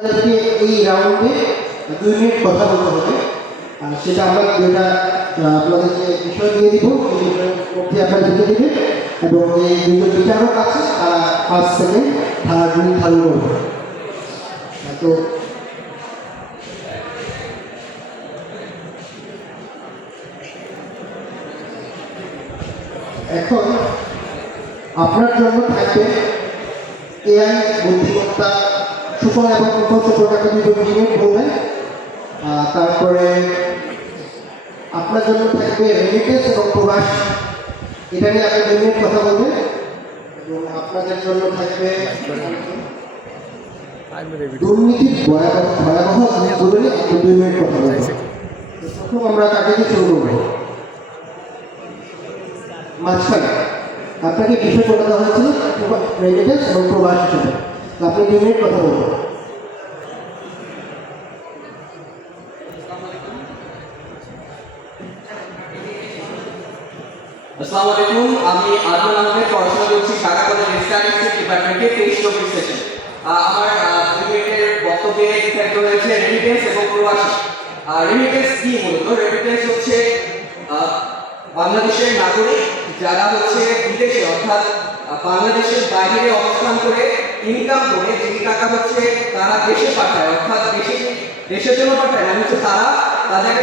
আপনাদেরকে এই রাউন্ডে 2 মিনিট কথা বলতে হবে। সেটা আমরা যেটা আপনাদেরকে বিষয় দিয়ে দিব, এই বিষয়ের মধ্যে আপনারা লিখে দেবেন এবং এই দুজন বিচারক আছে তারা ফার্স্ট সেকেন্ড থার্ড চালু করবে। তো এখন আপনার জন্য থাকবে এআই বুদ্ধিমত্তা সুফল এবং কুফল সম্পর্কে 2 মিনিট বলবেন। তারপরে আপনার জন্য থাকবে রেমিটেন্স এবং প্রবাস, এটা নিয়ে আপনি 2 মিনিট কথা বলবেন। এবং আপনাদের জন্য থাকবে দুর্নীতির ভয়াবহ বলে আপনি 2 মিনিট কথা বলবেন। প্রথম আমরা কাকে দিয়ে শুরু করবো? মাঝখানে আপনাকে বিষয় বলে দেওয়া হয়েছিল রেমিটেন্স এবং প্রবাস হিসেবে, আপনি 2 মিনিট কথা বলবেন। আসসালামু আলাইকুম, আমি আদনান আহমেদ, পড়াশোনা করছি ঢাকা কলেজ স্ট্যাটিস্টিক্স ডিপার্টমেন্টে 23 নম্বর সেশন। আমার 2 মিনিটের বক্তব্যে বিস্তারিত হয়েছে রেমিটেন্স এবং প্রবাসী। রেমিটেন্স কি? মূলত রেমিটেন্স হচ্ছে বাংলাদেশের নাগরিক যারা হচ্ছে বিদেশে অর্থাৎ বাংলাদেশের বাইরে অবস্থান করে ইনকাম করে যে টাকা হচ্ছে তারা দেশে পাঠায়, অর্থাৎ দেশের জন্য পাঠায় না, হচ্ছে তারা তাদের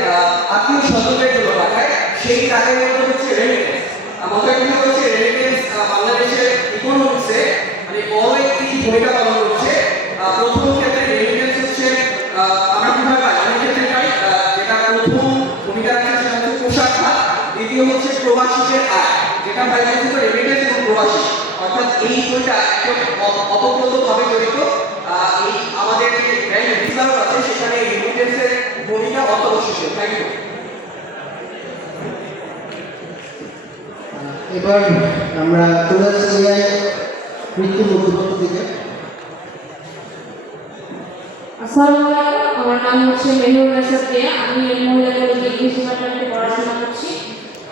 আত্মীয় স্বজনদের জন্য পাঠায়, সেই টাকার মধ্যে হচ্ছে রেমিটেন্স। আমাদের কিন্তু হচ্ছে রেমিটেন্স বাংলাদেশের ইকোনমিক্সে মানে বড় একটি ভূমিকা পালন করছে। প্রথম ক্ষেত্রে রেমিটেন্স হচ্ছে আমরা কিভাবে পাই, অনেক ক্ষেত্রে পাই, যেটা প্রথম ভূমিকা রাখছে সেটা হচ্ছে পোশাক খাত, দ্বিতীয় হচ্ছে প্রবাসীদের আয়, যেটা ভাই হচ্ছে রেমিটেন্স এবং প্রবাসী, অর্থাৎ এই দুইটা একদম অতপ্রতভাবে জড়িত। এই আমাদের যে রিসার্ভ আছে সেখানে রেমিটেন্সের ভূমিকা অত্যাবশ্যকীয়। Thank you. এবার আমরা চলে যাচ্ছি কৃত্রিম বুদ্ধিমত্তার দিকে। আসসালামু আলাইকুম, আমার নাম হচ্ছে মেহুর রাশিদ কেয়া, আমি মহিলা কলেজে ইংলিশ ডিপার্টমেন্টে পড়াশোনা করছি।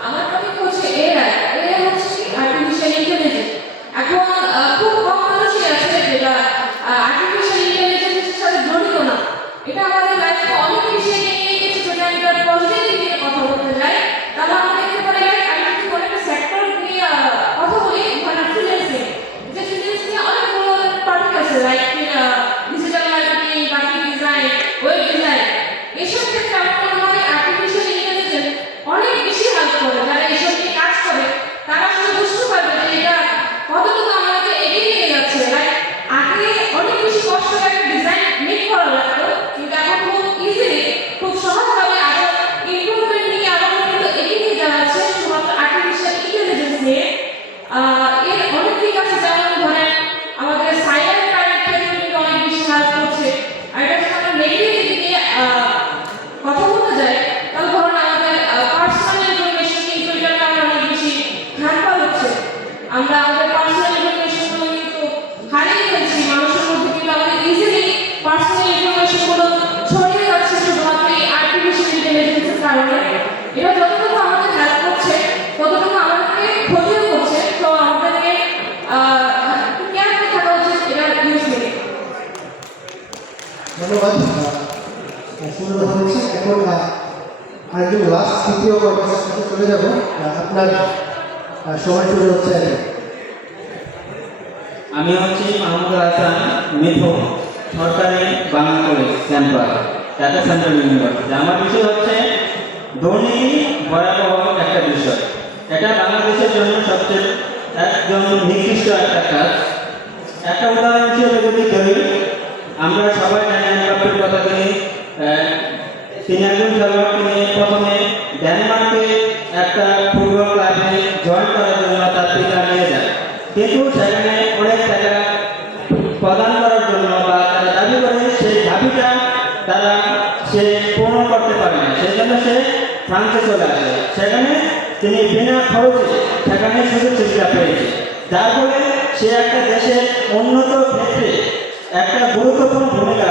আমার টপিক হচ্ছে এআই। এআই হচ্ছে আর্টিফিশিয়াল ইন্টেলিজেন্স। এখন খুব কম মানুষই আছে যেটা আর্টিফিশিয়াল ইন্টেলিজেন্সের সাথে জড়িত না। এটা আমাদের লাইফে অনেক বিষয় নিয়ে গেছে, যেটা আমি পজিটিভ দিকে কথা বলতে চাই। তাহলে আমরা দেখতে পারি আমি যদি কোনো একটা সেক্টর নিয়ে কথা বলি, মানে ফ্রিল্যান্সিং, যে ফ্রিল্যান্সিং অনেকগুলো টপিক আছে, like digital marketing, graphic design, web design. এসব ক্ষেত্রে আমার মনে হয় আর্টিফিশিয়াল ইন্টেলিজেন্স অনেক বেশি হেল্প করে। যারা এসব নিয়ে কাজ করে তারা আসলে বুঝতে পারবে যে এটা কতটুকু আমাদেরকে এগিয়ে নিয়ে যাচ্ছে। লাইক আগে অনেক বেশি কষ্ট করে একটা ডিজাইন মেক করা লাগতো, কিন্তু এখন খুব ইজিলি, খুব সহজভাবে আরো ইমপ্রুভমেন্ট নিয়ে আরো কিন্তু এগিয়ে নিয়ে যাওয়া হচ্ছে শুধুমাত্র আর্টিফিশিয়াল ইন্টেলিজেন্স নিয়ে। এর অনেক দিক আছে, যেমন ধরেন আমাদের সাইবার ক্রাইমের ক্ষেত্রে কিন্তু অনেক বেশি হেল্প করছে। আর এটা যদি আমরা নেগেটিভ দিকে কথা বলতে যাই, তাহলে ধরুন আমাদের পার্সোনাল ইনফরমেশন কিন্তু এটার কারণে অনেক বেশি হ্যাম্পার হচ্ছে। আমরা আমাদের পার্সোনাল ইনফরমেশনগুলো কিন্তু হারিয়ে ফেলছি। মানুষের মধ্যে কিন্তু আমাদের ইজিলি পার্সোনাল ইনফরমেশনগুলো ছড়িয়ে যাচ্ছে শুধুমাত্র এই আর্টিফিশিয়াল ইন্টেলিজেন্সের কারণে। এটা যতটুকু আমাদের হেল্প করছে ততটুকু আমাদেরকে ক্ষতিও করছে। তো আমাদেরকে কেয়ারফুল থাকা উচিত এটা ইউজ নিয়ে। ধন্যবাদ। সুন্দর কথা বলছেন। এখন আরেকজন লাস্ট তৃতীয় পর্বের কাছে চলে যাব। আপনার সময় শুরু হচ্ছে। আমি হচ্ছি মাহমুদুল হাসান মিঠু, সরকারি Bangla college campus, Dhaka central university. আমার বিষয় হচ্ছে দুর্নীতি ভয়াবহ একটা বিষয়। এটা বাংলাদেশের জন্য সবচেয়ে একদম নির্দিষ্ট একটা কাজ। একটা উদাহরণ হিসেবে যদি ধরি, আমরা সবাই জানি এমবাপ্পের কথা তিনি একজন খেলোয়াড়কে নিয়ে প্রথমে ডেনমার্কে একটা ফুটবল ক্লাবে জয়েন করার জন্য তার পিতা নিয়ে যায়, কিন্তু সেখানে অনেক টাকা প্রদান করার জন্য বা তারা দাবি করে সেই দাবিটা সে পূর্ণ করতে পারে না, সেই জন্য সে ফ্রান্সে চলে আসে। সেখানে তিনি বিনা খরচে সেখানে সুযোগ সুবিধা পেয়েছে, যার ফলে সে একটা দেশের উন্নত ক্ষেত্রে একটা গুরুত্বপূর্ণ ভূমিকা